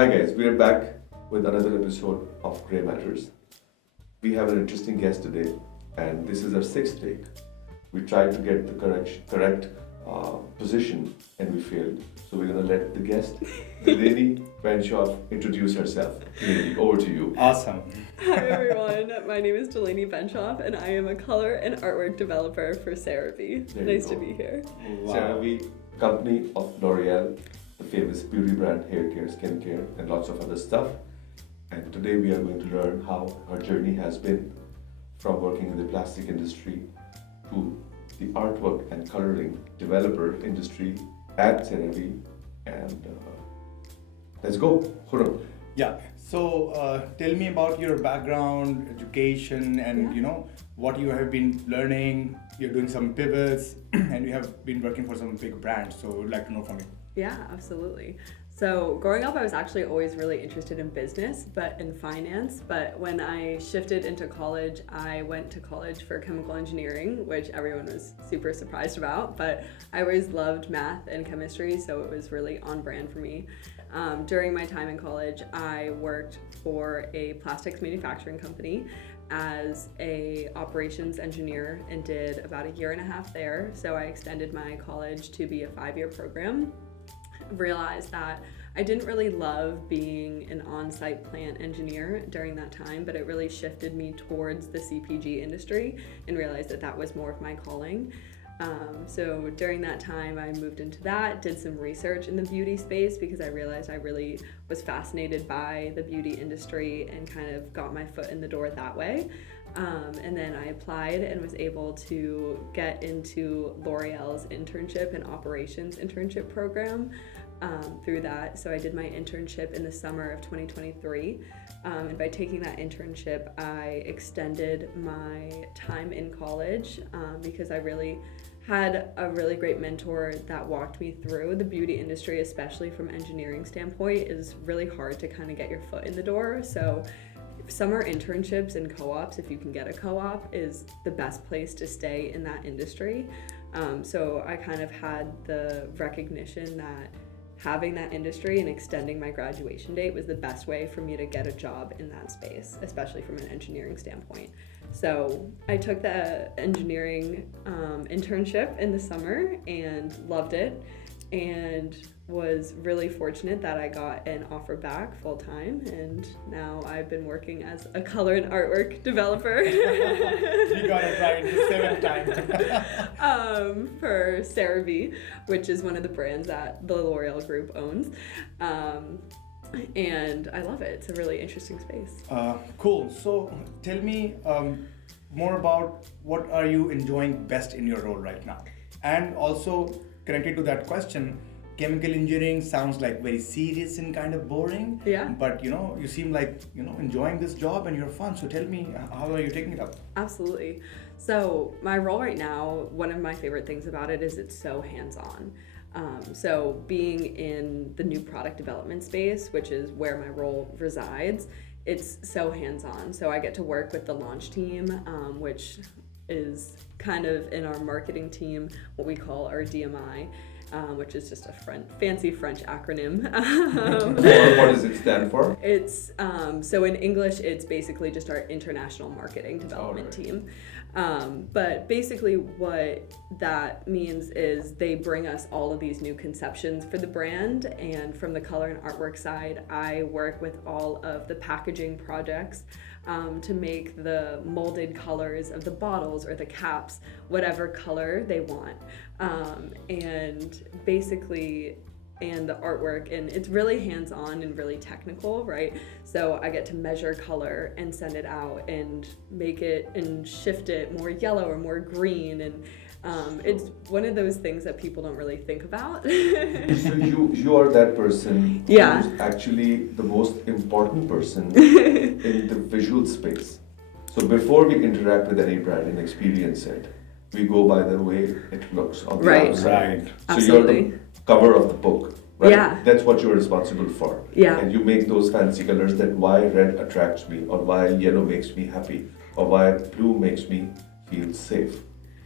Hi guys, we are back with another episode of Gray Matters. We have an interesting guest today, and this is our sixth take. We tried to get the correct position, and we failed. So we're gonna let the guest, Delaney Benchoff, introduce herself. Delaney, over to you. Awesome. Hi everyone, my name is Delaney Benchoff and I am a color and artwork developer for CeraVe. Nice to be here. Wow. CeraVe, company of L'Oreal, the famous beauty brand, hair care, skin care, and lots of other stuff. And today we are going to learn how her journey has been from working in the plastic industry to the artwork and coloring developer industry at CeraVe. And let's go. Khurram. Yeah. So tell me about your background, education, and what you have been learning. You're doing some pivots, and you have been working for some big brands. So we'd like to know from you. Yeah, absolutely. So growing up, I was actually always really interested in business, but in finance. But when I shifted into college, I went to college for chemical engineering, which everyone was super surprised about. But I always loved math and chemistry, so it was really on brand for me. During my time in college, I worked for a plastics manufacturing company as a operations engineer and did about a year and a half there. So I extended my college to be a 5-year program. Realized that I didn't really love being an on-site plant engineer during that time, but it really shifted me towards the CPG industry and realized that that was more of my calling. So during that time, I moved into that, did some research in the beauty space because I realized I really was fascinated by the beauty industry and kind of got my foot in the door that way. And then I applied and was able to get into L'Oreal's internship and operations internship program through that. So I did my internship in the summer of 2023. And by taking that internship, I extended my time in college because I really had a really great mentor that walked me through the beauty industry, especially from engineering standpoint. Is really hard to kind of get your foot in the door. So summer internships and co-ops, if you can get a co-op, is the best place to stay in that industry. So I kind of had the recognition that having that industry and extending my graduation date was the best way for me to get a job in that space, especially from an engineering standpoint. So I took the engineering internship in the summer and loved it, and was really fortunate that I got an offer back full time, and now I've been working as a color and artwork developer. You got it right the 7th time. For CeraVe, which is one of the brands that the L'Oreal group owns. And I love it. It's a really interesting space. Cool. So tell me more about what are you enjoying best in your role right now? And also connected to that question, chemical engineering sounds like very serious and kind of boring. Yeah. But you seem like enjoying this job and you're fun. So tell me, how are you taking it up? Absolutely. So my role right now, one of my favorite things about it is it's so hands-on. So being in the new product development space, which is where my role resides, it's so hands-on. So I get to work with the launch team, which is kind of in our marketing team, what we call our DMI, which is just a fancy French acronym. What does it stand for? It's so in English, it's basically just our international marketing development team. But basically what that means is they bring us all of these new conceptions for the brand, and from the color and artwork side, I work with all of the packaging projects to make the molded colors of the bottles or the caps, whatever color they want. And basically, and the artwork, and it's really hands-on and really technical, right? So I get to measure color and send it out and make it and shift it more yellow or more green, and it's one of those things that people don't really think about. So you are that person who's actually the most important person in the visual space. So before we interact with any brand and experience it, we go by the way it looks on the outside. Right. So Absolutely. you're the cover of the book, right? Yeah. That's what you're responsible for. Yeah. And you make those fancy colors, that why red attracts me, or why yellow makes me happy, or why blue makes me feel safe.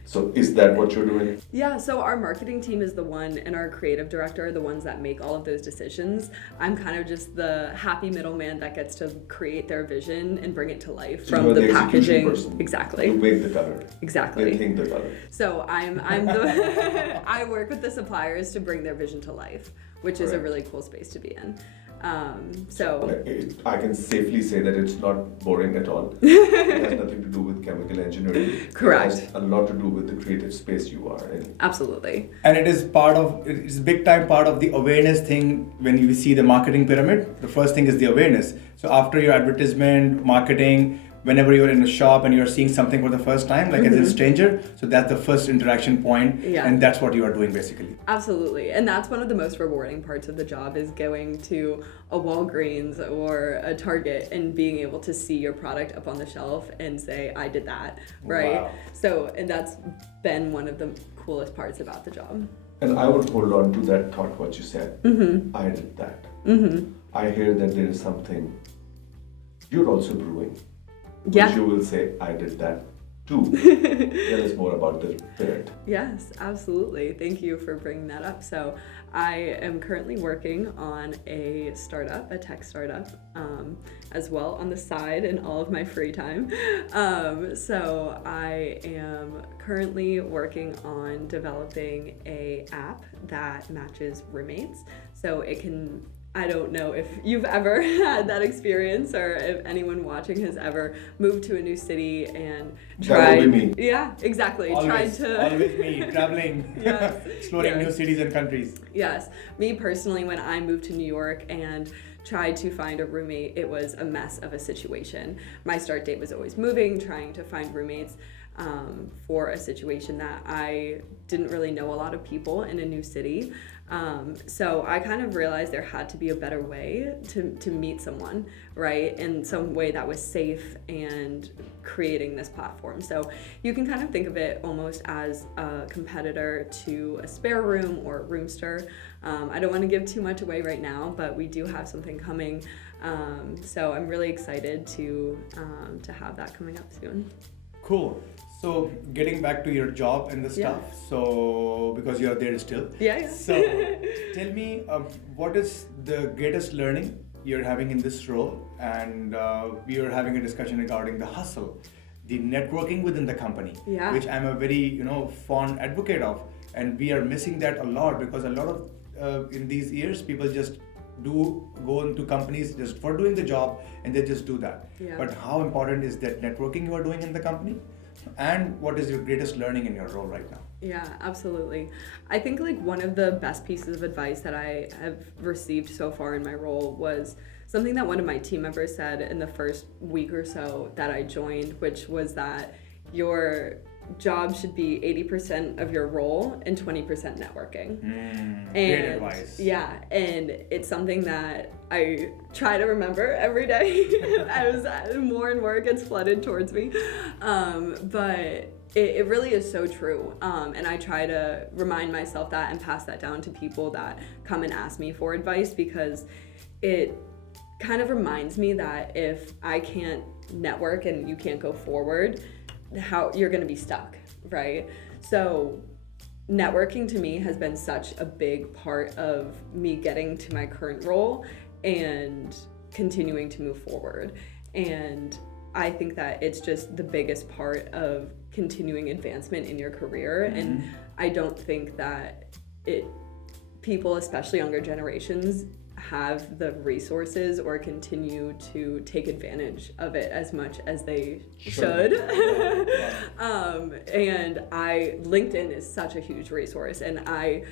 So is that what you're doing? Yeah, so our marketing team is the one, and our creative director are the ones that make all of those decisions. I'm kind of just the happy middleman that gets to create their vision and bring it to life So from you're the execution packaging. person. Exactly. You make the color. Exactly. They think the color. So I'm the I work with the suppliers to bring their vision to life, which is a Correct. really cool space to be in. So I can safely say that it's not boring at all. It has nothing to do with chemical engineering. Correct. It has a lot to do with the creative space you are in. absolutely. And it's big time part of the awareness thing. When you see the marketing pyramid, the first thing is the awareness. So after your advertisement, marketing, whenever you're in a shop and you're seeing something for the first time, like as a stranger, so that's the first interaction point, Yeah. and that's what you are doing basically. Absolutely. And that's one of the most rewarding parts of the job is going to a Walgreens or a Target and being able to see your product up on the shelf and say, I did that, right? Wow. So, and that's been one of the coolest parts about the job. And I would hold on to that thought, what you said. I did that. I hear that there is something you're also brewing. Yeah. Which you will say, I did that too. Tell us more about the parent. Yes, absolutely. Thank you for bringing that up. So I am currently working on a startup, a tech startup, as well on the side in all of my free time. So I am currently working on developing a app that matches roommates. So it can, I don't know if you've ever had that experience or if anyone watching has ever moved to a new city and tried. That would be me. Yeah, exactly. Always me, traveling, Yes. exploring new cities and countries. Yes. Me personally, when I moved to New York and tried to find a roommate, it was a mess of a situation. My start date was always moving, trying to find roommates for a situation that I didn't really know a lot of people in a new city. So I kind of realized there had to be a better way to meet someone, right? In some way that was safe and creating this platform. So you can kind of think of it almost as a competitor to a spare room or a roomster. I don't want to give too much away right now, but we do have something coming. So I'm really excited to have that coming up soon. Cool. So getting back to your job and the stuff, so because you're there still. Yeah. So tell me, what is the greatest learning you're having in this role? And we are having a discussion regarding the hustle, the networking within the company, which I'm a very fond advocate of, and we are missing that a lot because a lot of in these years people just do go into companies just for doing the job and they just do that. But how important is that networking you are doing in the company? And what is your greatest learning in your role right now? Yeah, absolutely. I think like one of the best pieces of advice that I have received so far in my role was something that one of my team members said in the first week or so that I joined, which was that your job should be 80% of your role and 20% networking. Great advice. Yeah, and it's something that I try to remember every day as more and more gets flooded towards me. But it really is so true. And I try to remind myself that and pass that down to people that come and ask me for advice, because it kind of reminds me that if I can't network and you can't go forward, how you're going to be stuck, right? So networking to me has been such a big part of me getting to my current role and continuing to move forward. And I think that it's just the biggest part of continuing advancement in your career. And I don't think that people, especially younger generations, have the resources or continue to take advantage of it as much as they should. And LinkedIn is such a huge resource, and I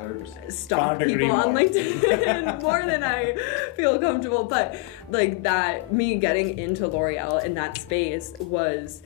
100%. stalk people on LinkedIn more than I feel comfortable. But like that, me getting into L'Oreal in that space was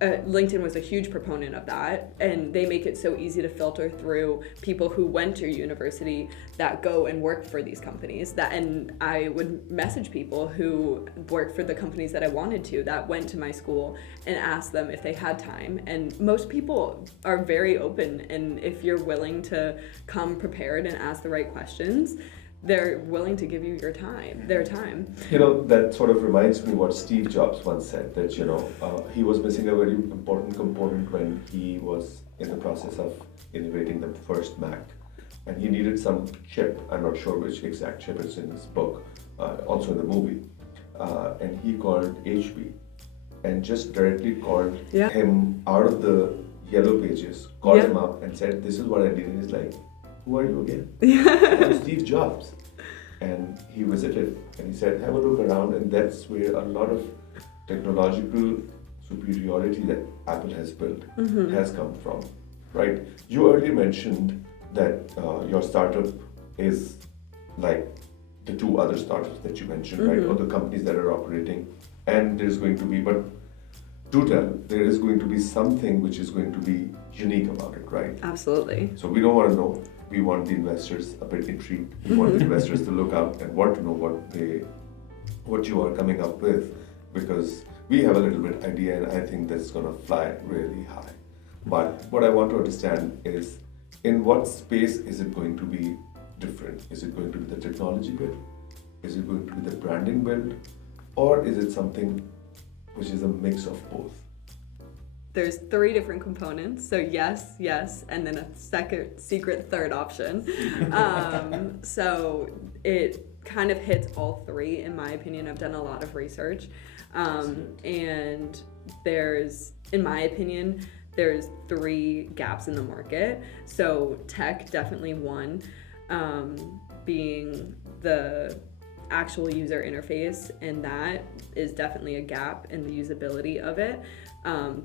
LinkedIn was a huge proponent of that, and they make it so easy to filter through people who went to university that go and work for these companies. And I would message people who work for the companies that I wanted to, that went to my school, and ask them if they had time. And most people are very open, and if you're willing to come prepared and ask the right questions, they're willing to give you their time. That sort of reminds me what Steve Jobs once said, that, he was missing a very important component when he was in the process of innovating the first Mac. And he needed some chip, I'm not sure which exact chip, it's in his book, also in the movie. And he called HP and just directly called him out of the yellow pages, called him up and said, this is what I need. And he's like, who are you again? I'm Steve Jobs. And he visited and he said, have a look around. And that's where a lot of technological superiority that Apple has built has come from, right? You earlier mentioned that your startup is like the two other startups that you mentioned, right? Or the companies that are operating. And there's going to be, but do tell, there is going to be something which is going to be unique about it, right? Absolutely. So we don't want to know. We want the investors a bit intrigued. We want the investors to look out and want to know what you are coming up with, because we have a little bit idea and I think that's going to fly really high. But what I want to understand is, in what space is it going to be different? Is it going to be the technology bit? Is it going to be the branding build? Or is it something which is a mix of both? There's 3 different components. So yes, and then a secret third option. So it kind of hits all 3 in my opinion. I've done a lot of research. And there's, in my opinion, there's 3 gaps in the market. So tech, definitely one, being the actual user interface, and that is definitely a gap in the usability of it.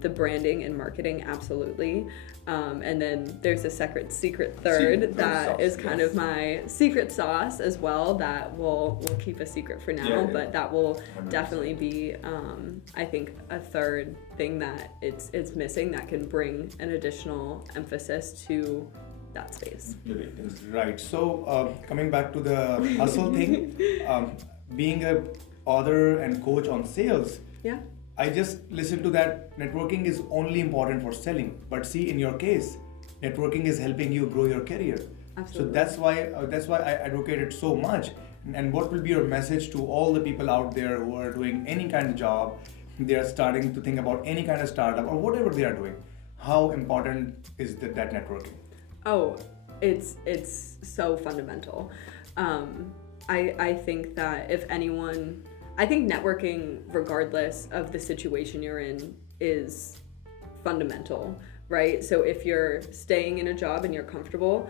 The branding and marketing, absolutely. And then there's a secret third that is kind of my secret sauce as well, that we'll keep a secret for now, but that will 100%. Definitely be, I think, a third thing that it's missing that can bring an additional emphasis to that space. Right. So coming back to the hustle thing, being a author and coach on sales, I just listened to that networking is only important for selling. But see, in your case, networking is helping you grow your career. Absolutely. So that's why I advocate it so much. And what will be your message to all the people out there who are doing any kind of job? They are starting to think about any kind of startup or whatever they are doing. How important is that networking? Oh, it's so fundamental. I think that if anyone, I think networking, regardless of the situation you're in, is fundamental, right? So if you're staying in a job and you're comfortable,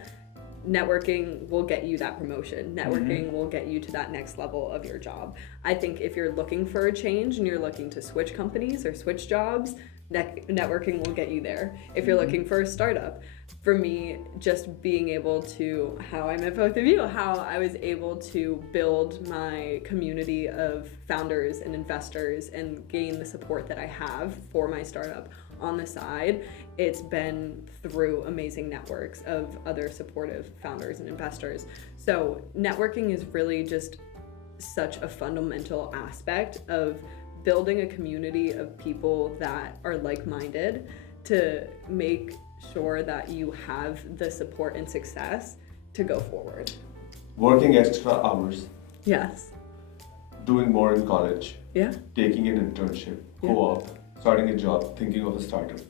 networking will get you that promotion. Networking will get you to that next level of your job. I think if you're looking for a change and you're looking to switch companies or switch jobs, networking will get you there. If you're looking for a startup, for me, just being able to, how I met both of you, how I was able to build my community of founders and investors and gain the support that I have for my startup on the side, it's been through amazing networks of other supportive founders and investors. So networking is really just such a fundamental aspect of building a community of people that are like-minded to make sure that you have the support and success to go forward. Working extra hours. Yes. Doing more in college. Yeah. Taking an internship, co-op, starting a job, thinking of a startup.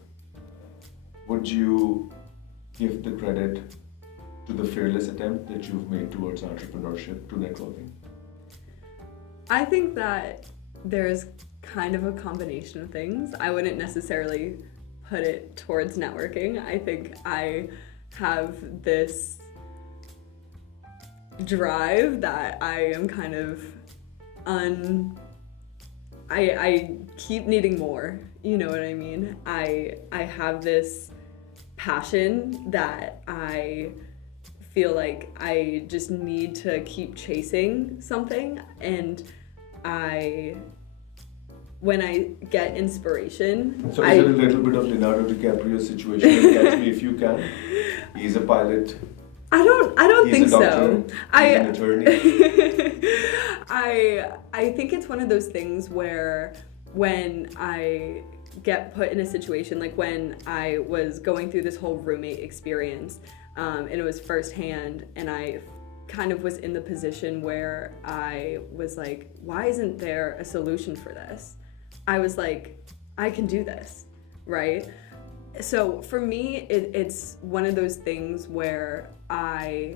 Would you give the credit to the fearless attempt that you've made towards entrepreneurship, to networking? I think that there's kind of a combination of things. I wouldn't necessarily put it towards networking. I think I have this drive that I am kind of I keep needing more, you know what I mean? I have this passion that I feel like I just need to keep chasing something, and when I get inspiration, so is it a little bit of Leonardo DiCaprio situation? Catch me if you can. He's a pilot. I don't think so. He's an attorney. I think it's one of those things where when I get put in a situation, like when I was going through this whole roommate experience, and it was firsthand, and I kind of was in the position where I was like, why isn't there a solution for this? I was like, I can do this, right? So for me, it's one of those things where I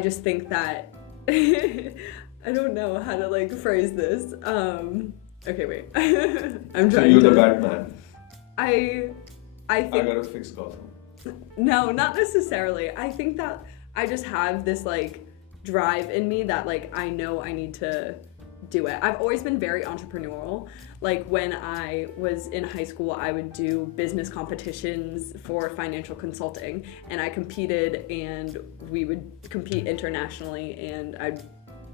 just think that I don't know how to like phrase this. Okay, wait. I'm trying. So you're the Batman. I think I gotta fix Gotham. no, not necessarily. I think that I just have this like drive in me that like I know I need to do it. I've always been very entrepreneurial. Like when I was in high school, I would do business competitions for financial consulting, and I competed, and we would compete internationally, and I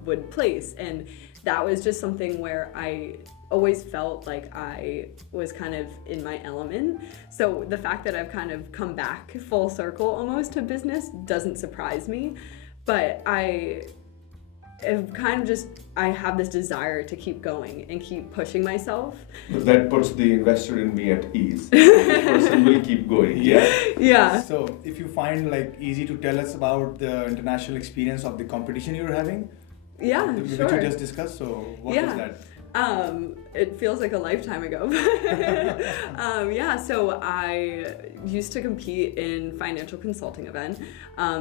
would place. And that was just something where I always felt like I was kind of in my element. So the fact that I've kind of come back full circle almost to business doesn't surprise me, but I have this desire to keep going and keep pushing myself. That puts the investor in me at ease. This person will keep going. Yeah. So if you find like easy to tell us about the international experience of the competition you're having, sure. Which you just discussed. So what was that? It feels like a lifetime ago. So I used to compete in financial consulting event.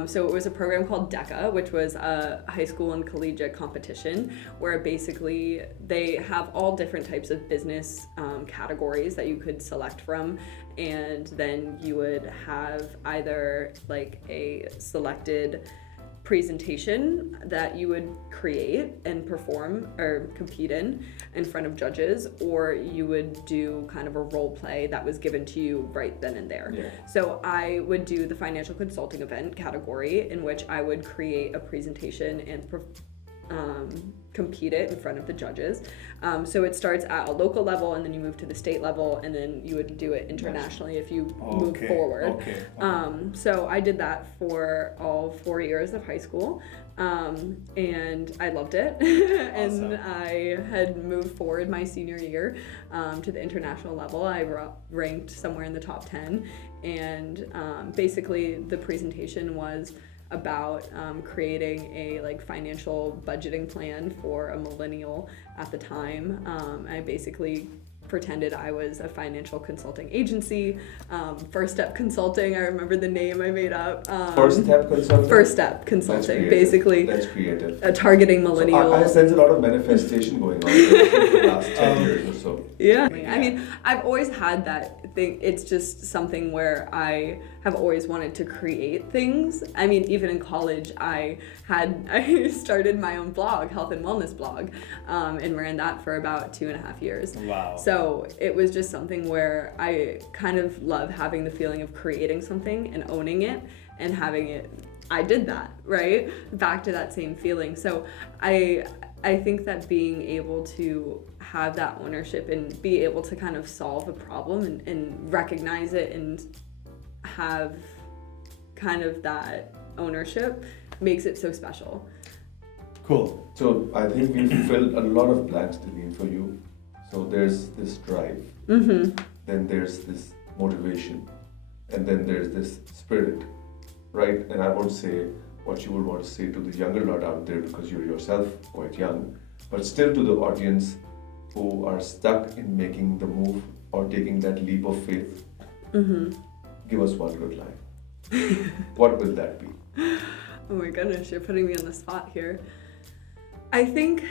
So it was a program called DECA, which was a high school and collegiate competition where basically they have all different types of business categories that you could select from. And then you would have either like a selected presentation that you would create and perform or compete in front of judges, or you would do kind of a role play that was given to you right then and there. Yeah. So I would do the financial consulting event category, in which I would create a presentation and compete it in front of the judges. So it starts at a local level, and then you move to the state level, and then you would do it internationally if you move forward. Okay. So I did that for all 4 years of high school, and I loved it. And Awesome. I had moved forward my senior year to the international level. I ranked somewhere in the top 10, and basically the presentation was about creating a like financial budgeting plan for a millennial at the time. I basically pretended I was a financial consulting agency. First Step Consulting, I remember the name I made up. First Step Consulting? First Step Consulting, basically. That's creative. Targeting millennials. So I sense a lot of manifestation going on in the last 10 years or so. Yeah. I mean, I've always had that thing. It's just something where I have always wanted to create things. I mean, even in college, I started my own blog, health and wellness blog, and ran that for about 2.5 years. Wow. So it was just something where I kind of love having the feeling of creating something and owning it and having it. I did that, right? Back to that same feeling. So I think that being able to have that ownership and be able to kind of solve a problem and recognize it and have kind of that ownership makes it so special. Cool. So I think we've filled a lot of blanks, Delaney, for you. So there's this drive, Mm-hmm. then there's this motivation, and then there's this spirit, right? And I won't say what you would want to say to the younger lot out there because you're yourself quite young, but still to the audience who are stuck in making the move or taking that leap of faith. Mm-hmm. Give us one good line. What will that be? Oh my goodness, you're putting me on the spot here. I think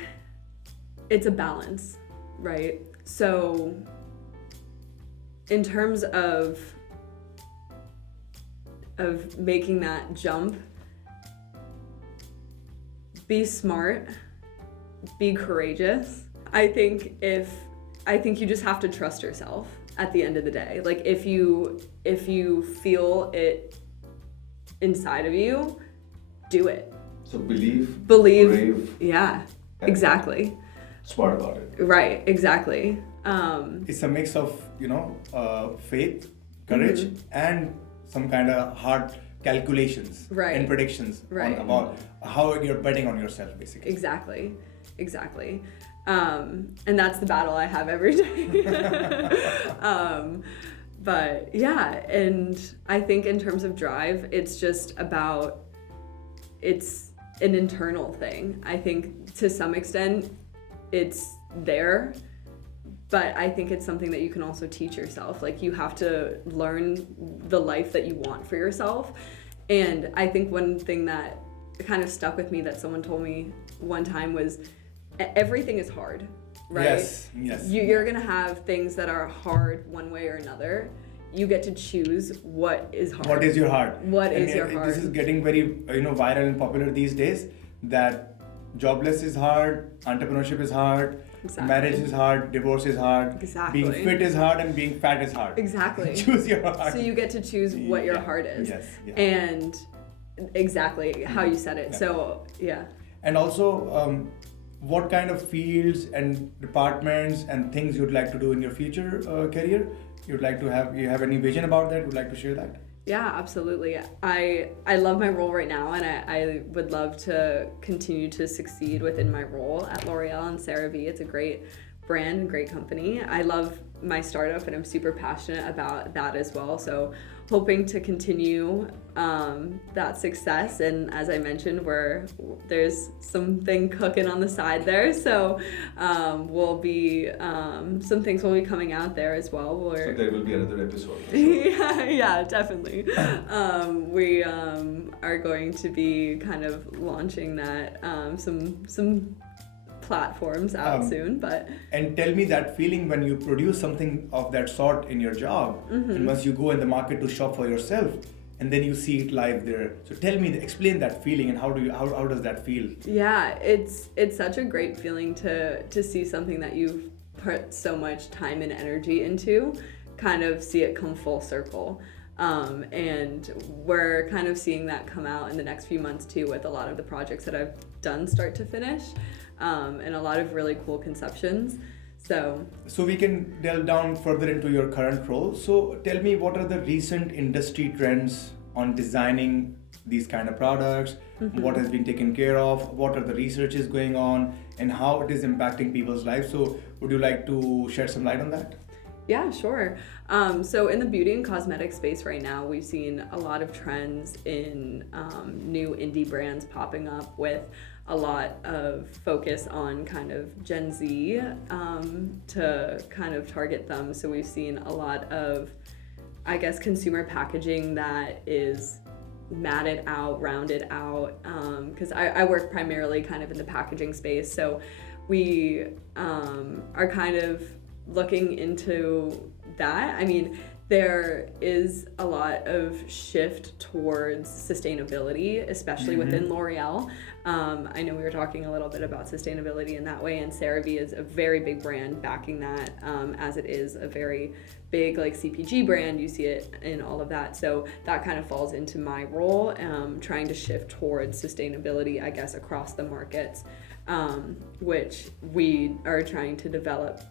it's a balance, right? So in terms of making that jump, be smart, be courageous. I think you just have to trust yourself at the end of the day. Like if you feel it inside of you, do it. So believe, brave, yeah, exactly. Smart about it. Right, exactly. It's a mix of, faith, courage, Mm-hmm. and some kind of hard calculations Right. and predictions Right. about how you're betting on yourself, basically. Exactly. And that's the battle I have every day. But yeah, and I think in terms of drive, it's just about it's an internal thing. I think to some extent it's there, but I think it's something that you can also teach yourself. Like, you have to learn the life that you want for yourself. And I think one thing that kind of stuck with me that someone told me one time was everything is hard, right? Yes. You're gonna have things that are hard one way or another. You get to choose what is hard. What is your heart? What is your heart? This is getting very viral and popular these days, that jobless is hard, entrepreneurship is hard, Exactly. marriage is hard, divorce is hard, Exactly. being fit is hard, and being fat is hard. Exactly. Choose your heart. So you get to choose what your heart is. Yes. Yeah. And exactly how you said it. Yeah. So, yeah. And also, what kind of fields and departments and things you'd like to do in your future career? You have any vision about that? You'd like to share that? Yeah, absolutely. I love my role right now, and I would love to continue to succeed within my role at L'Oreal and CeraVe. It's a great brand and great company. I love my startup, and I'm super passionate about that as well. So hoping to continue that success. And as I mentioned, there's something cooking on the side there. So some things will be coming out there as well. So there will be another episode. For sure. yeah, definitely. We are going to be kind of launching that some platforms out soon, but and tell me that feeling when you produce something of that sort in your job, and once you go in the market to shop for yourself, and then you see it live there. So tell me, explain that feeling, and how does that feel? Yeah, it's such a great feeling to see something that you've put so much time and energy into, kind of see it come full circle. And we're kind of seeing that come out in the next few months too, with a lot of the projects that I've done start to finish, and a lot of really cool conceptions. So we can delve down further into your current role. So tell me, what are the recent industry trends on designing these kind of products? What has been taken care of? What are the researches going on, and how it is impacting people's lives? So would you like to shed some light on that? Yeah, sure. So in the beauty and cosmetic space right now, we've seen a lot of trends in new indie brands popping up with a lot of focus on kind of Gen Z to kind of target them. So we've seen a lot of, I guess, consumer packaging that is matted out, rounded out, because I work primarily kind of in the packaging space. So we are kind of looking into that. I mean, there is a lot of shift towards sustainability, especially within L'Oreal. I know we were talking a little bit about sustainability in that way, and CeraVe is a very big brand backing that, as it is a very big like CPG brand. You see it in all of that. So that kind of falls into my role, trying to shift towards sustainability, I guess, across the markets, which we are trying to develop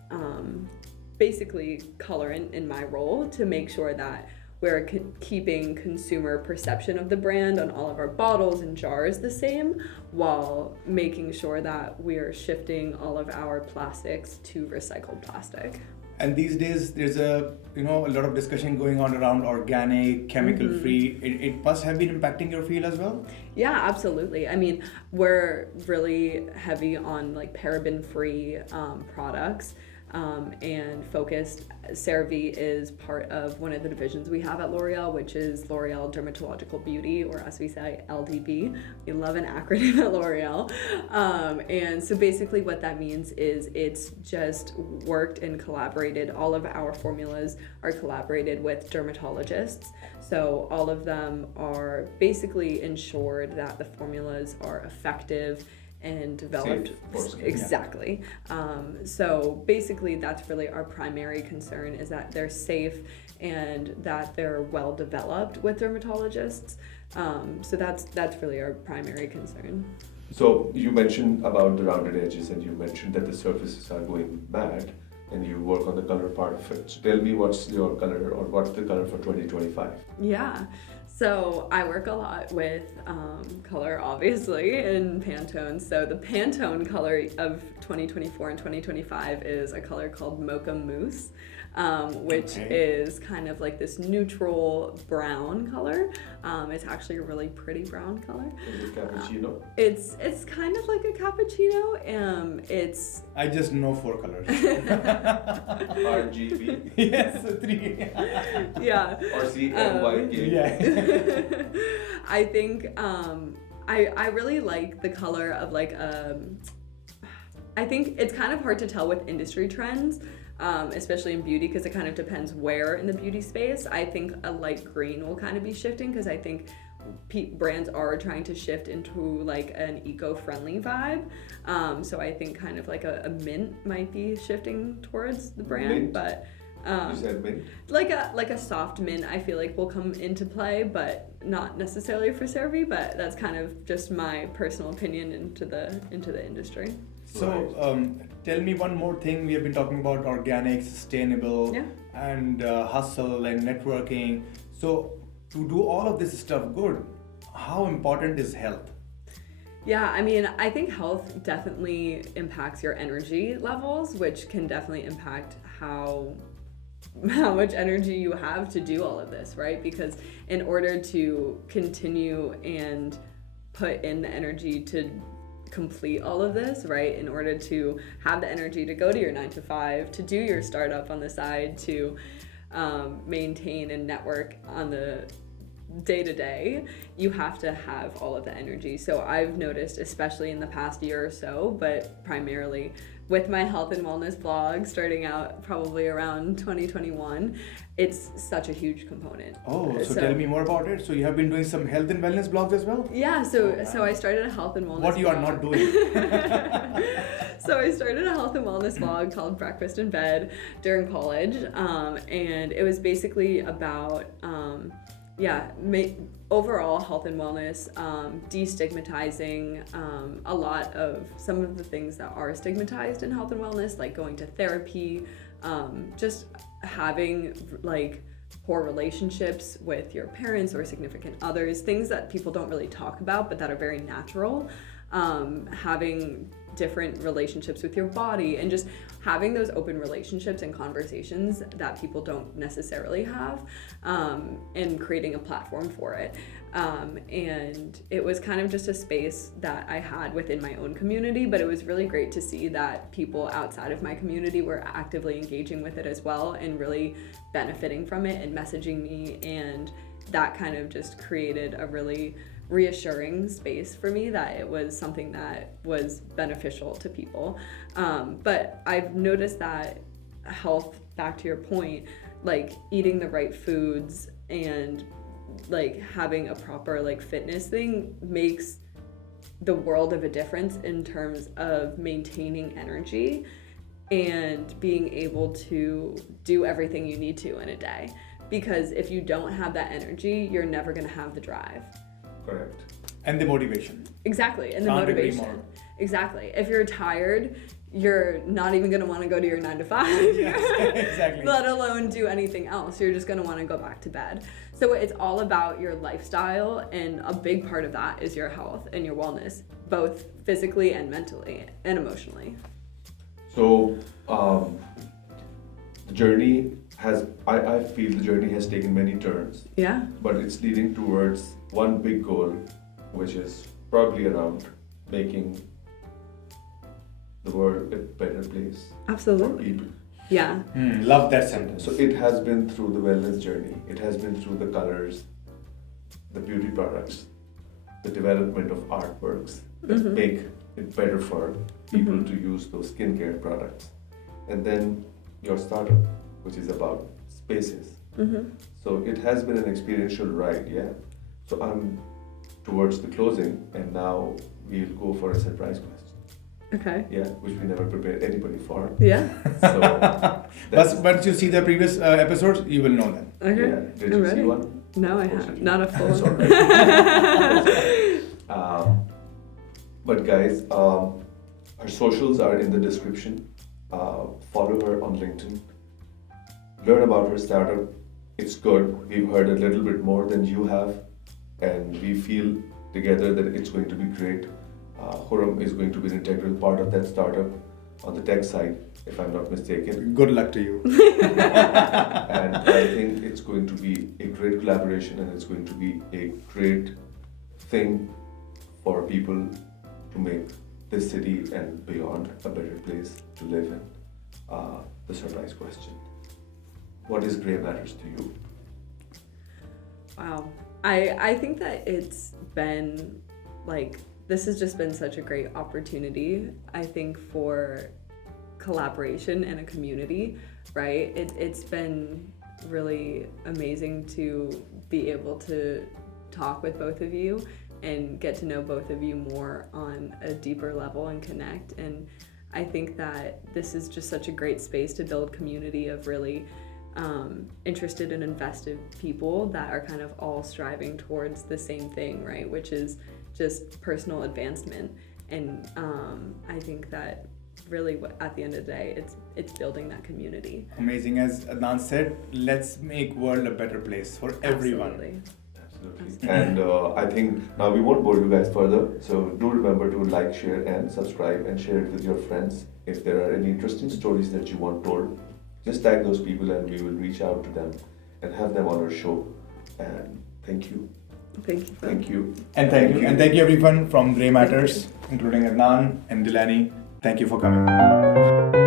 basically color in my role to make sure that we're keeping consumer perception of the brand on all of our bottles and jars the same, while making sure that we're shifting all of our plastics to recycled plastic. And these days, there's a lot of discussion going on around organic, chemical-free. It must have been impacting your field as well? Yeah, absolutely. I mean, we're really heavy on like paraben-free products. And focused. CeraVe is part of one of the divisions we have at L'Oreal, which is L'Oreal Dermatological Beauty, or as we say, LDB. We love an acronym at L'Oreal. And so basically what that means is it's just worked and collaborated. All of our formulas are collaborated with dermatologists. So all of them are basically ensured that the formulas are effective and developed. Exactly. So basically that's really our primary concern, is that they're safe and that they're well developed with dermatologists. So that's really our primary concern. So you mentioned about the rounded edges, and you mentioned that the surfaces are going matte, and you work on the color part of it. So tell me, what's your color, or what's the color for 2025? Yeah. So I work a lot with color, obviously, in Pantone. So the Pantone color of 2024 and 2025 is a color called Mocha Mousse. which is kind of like this neutral brown color. It's actually a really pretty brown color. Is it cappuccino? It's kind of like a cappuccino. It's I just know 4 colors. RGB? Yes, 3. yeah. Or CMYK? Yeah. I think I really like the color of like I think it's kind of hard to tell with industry trends, especially in beauty, because it kind of depends where in the beauty space. I think a light green will kind of be shifting, because I think brands are trying to shift into like an eco-friendly vibe. So I think kind of like a mint might be shifting towards the brand, Mint? but You said mint? like a soft mint I feel like will come into play, but not necessarily for CeraVe, but that's kind of just my personal opinion into the industry. So, tell me one more thing. We have been talking about organic, sustainable, and hustle and networking. So, to do all of this stuff good, how important is health? Yeah, I mean, I think health definitely impacts your energy levels, which can definitely impact how much energy you have to do all of this, right? Because in order to continue and put in the energy to complete all of this, right, in order to have the energy to go to your 9 to 5, to do your startup on the side, to maintain and network on the day-to-day, you have to have all of the energy. So I've noticed, especially in the past year or so, but primarily with my health and wellness blog starting out probably around 2021, it's such a huge component. Oh, so tell me more about it. So you have been doing some health and wellness blogs as well? Yeah, so I started a health and wellness What you blog. are not doing. So I started a health and wellness blog called Breakfast in Bed during college, and it was basically about overall health and wellness, destigmatizing a lot of some of the things that are stigmatized in health and wellness, like going to therapy, just having like poor relationships with your parents or significant others, things that people don't really talk about but that are very natural, having different relationships with your body, and just having those open relationships and conversations that people don't necessarily have, and creating a platform for it. And it was kind of just a space that I had within my own community, but it was really great to see that people outside of my community were actively engaging with it as well and really benefiting from it and messaging me, and that kind of just created a really reassuring space for me that it was something that was beneficial to people. But I've noticed that health, back to your point, like eating the right foods and like having a proper like fitness thing makes the world of a difference in terms of maintaining energy and being able to do everything you need to in a day. Because if you don't have that energy, you're never going to have the drive. Correct. And the motivation. Exactly, and the Can't agree motivation. more. Exactly. If you're tired, you're not even going to want to go to your 9 to 5. Yes, exactly. Let alone do anything else. You're just going to want to go back to bed. So it's all about your lifestyle, and a big part of that is your health and your wellness, both physically and mentally and emotionally. So the journey has, I feel the journey has taken many turns, Yeah. but it's leading towards one big goal, which is probably around making the world a better place for Absolutely. people. Yeah. Love that sentence. So it has been through the wellness journey. It has been through the colors, the beauty products, the development of artworks that make it better for people to use those skincare products. And then your startup, which is about spaces. So it has been an experiential ride, yeah. So I'm towards the closing, and now we'll go for a surprise question. Okay. Yeah, which we never prepared anybody for. Yeah. So that's, But once you see the previous episodes, you will know them. Okay. yeah. Did I'm you ready. see one? No, I Of course have you not a did. full. It's but guys, her socials are in the description. Follow her on LinkedIn. Learn about her startup. It's good. We've heard a little bit more than you have, and we feel together that it's going to be great. Khurram is going to be an integral part of that startup. on the tech side, if I'm not mistaken. Good luck to you. And I think it's going to be a great collaboration, and it's going to be a great thing for people to make this city and beyond a better place to live in. The surprise question: what is Gray Matters to you? Wow. I think that it's been this has just been such a great opportunity, I think, for collaboration and a community, right? It's been really amazing to be able to talk with both of you and get to know both of you more on a deeper level and connect. And I think that this is just such a great space to build community of really interested and invested people that are kind of all striving towards the same thing, right? Which is just personal advancement. And I think that really at the end of the day, it's building that community. Amazing. As Adnan said, let's make world a better place for everyone. Absolutely. And I think now we won't bore you guys further, so do remember to like, share and subscribe, and share it with your friends. If there are any interesting stories that you want told, just tag those people and we will reach out to them and have them on our show. And thank you. Thank you. Thank you. And thank you. And thank you everyone from Gray Matters, including Adnan and Delaney. Thank you for coming.